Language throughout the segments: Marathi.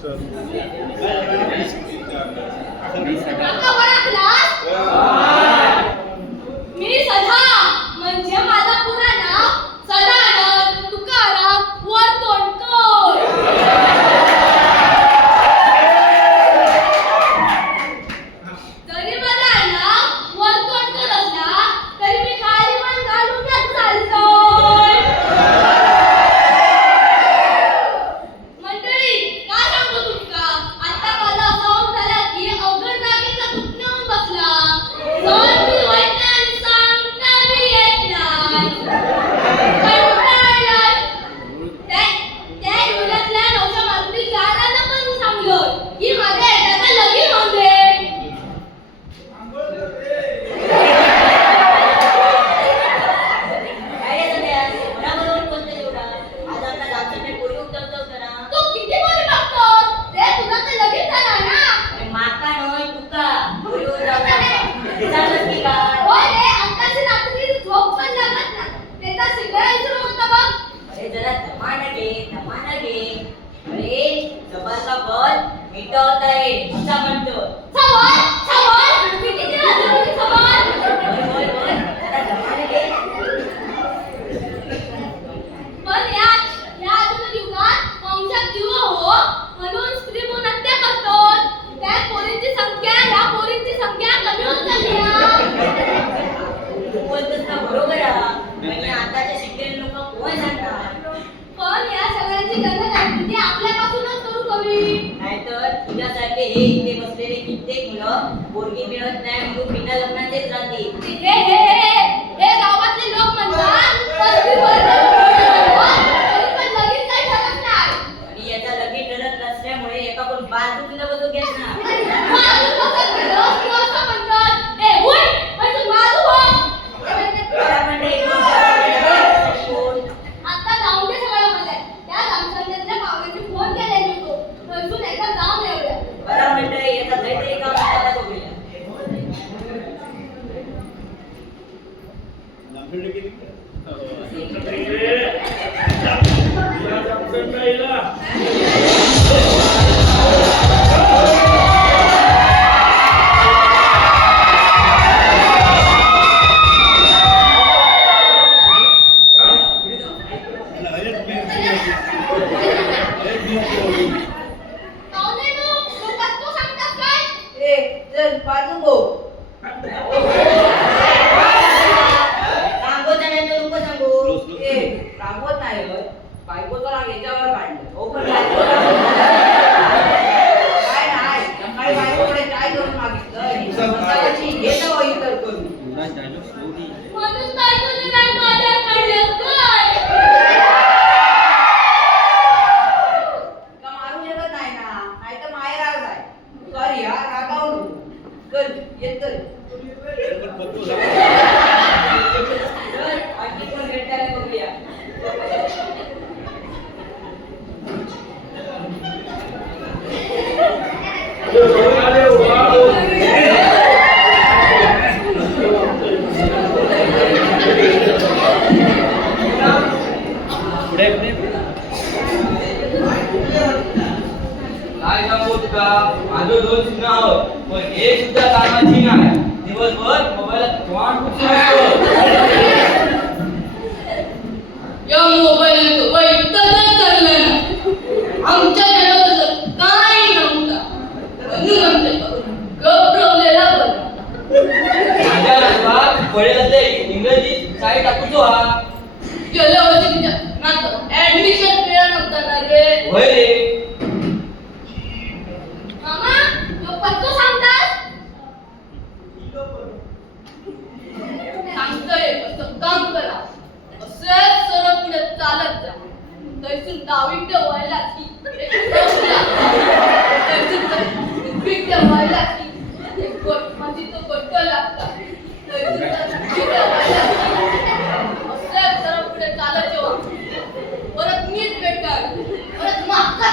So, the end. Someone तुझ्यासारखे हे इथे बसलेले कित्येक मुलं पोरगी मिळत नाही म्हणून बिना लग्नाचेच जाते हे गावातले लोक म्हणतात गेल्या वर्षी नातं ऍडमिशन मिळालं नव्हतं ना रे. होय. रे मामा तो पत्तो सांगतात सांगतोय असं काम करा. असंच सरळ पुढे चालत जा. तैसून डावी ठेवायला की तैसून ठेवायला तो गट्ट लागतात तैसून पुढे चालत हो. परत मीच भेटणार. परत मागचा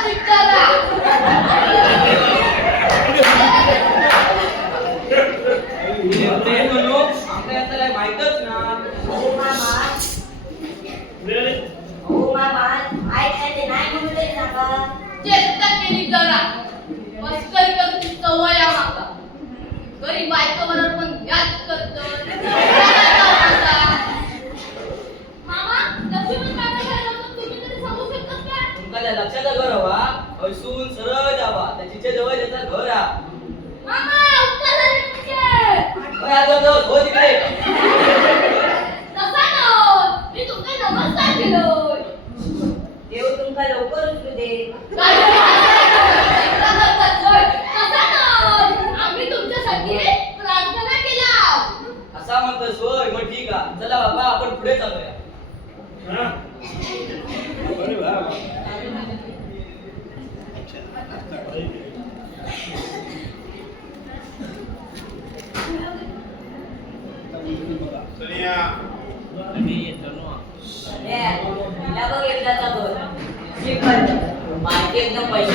एकदम पैसे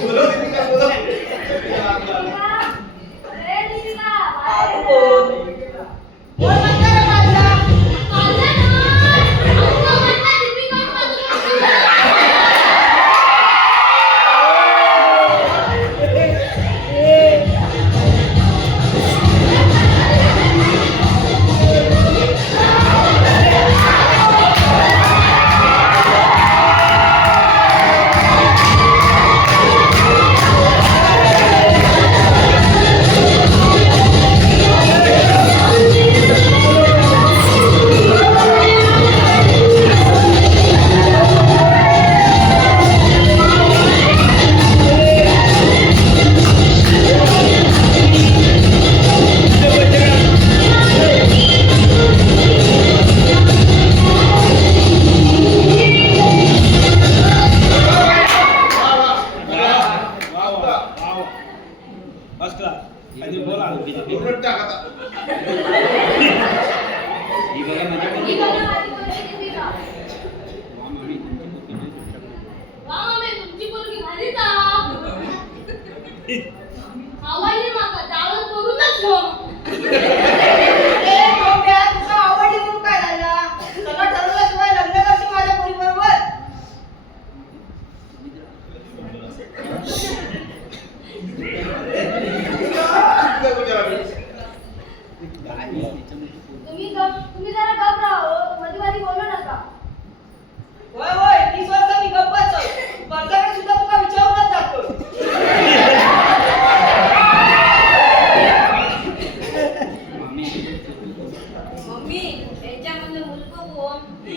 Hello.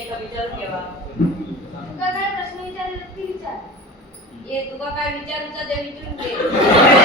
तुका काय प्रश्न विचारले ती विचार. ये तुका काय विचारूचा ते विचारून घे.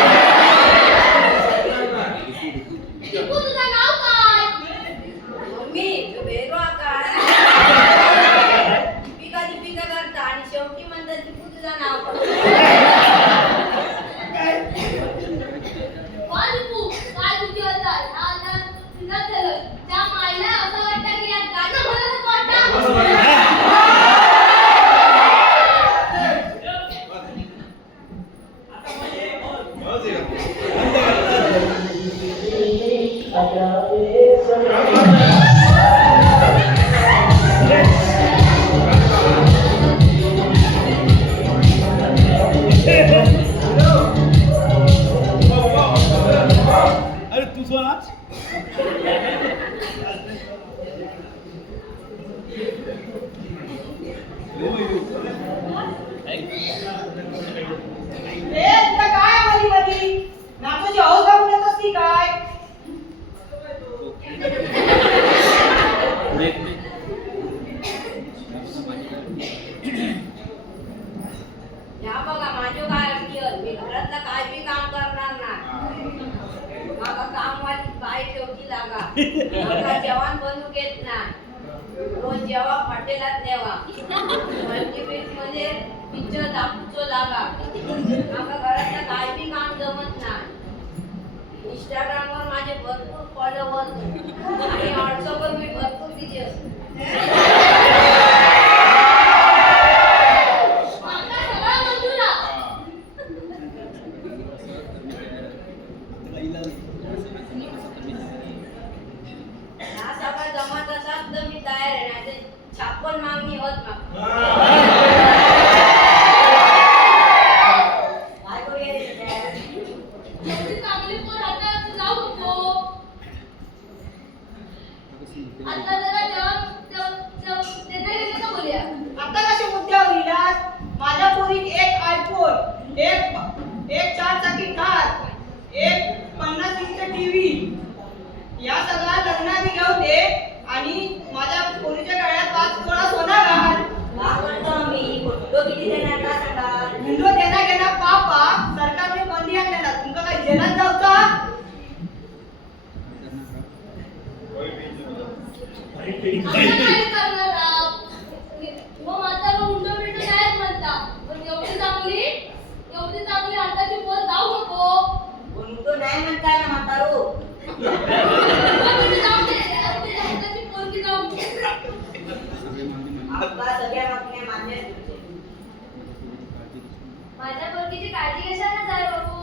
माझ्या पोरकीची काळजी कशाला जाय बाबू?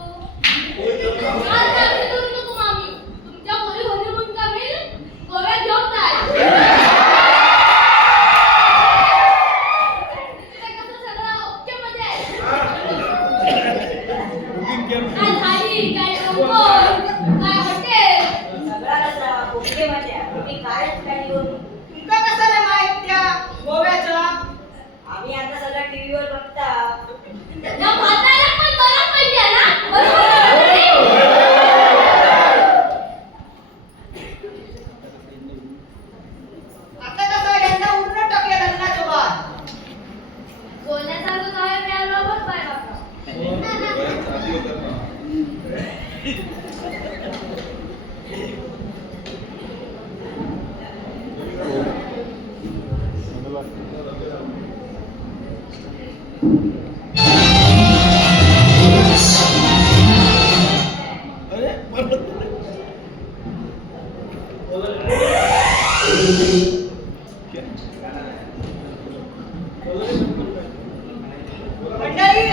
मंडळी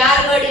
चार गडी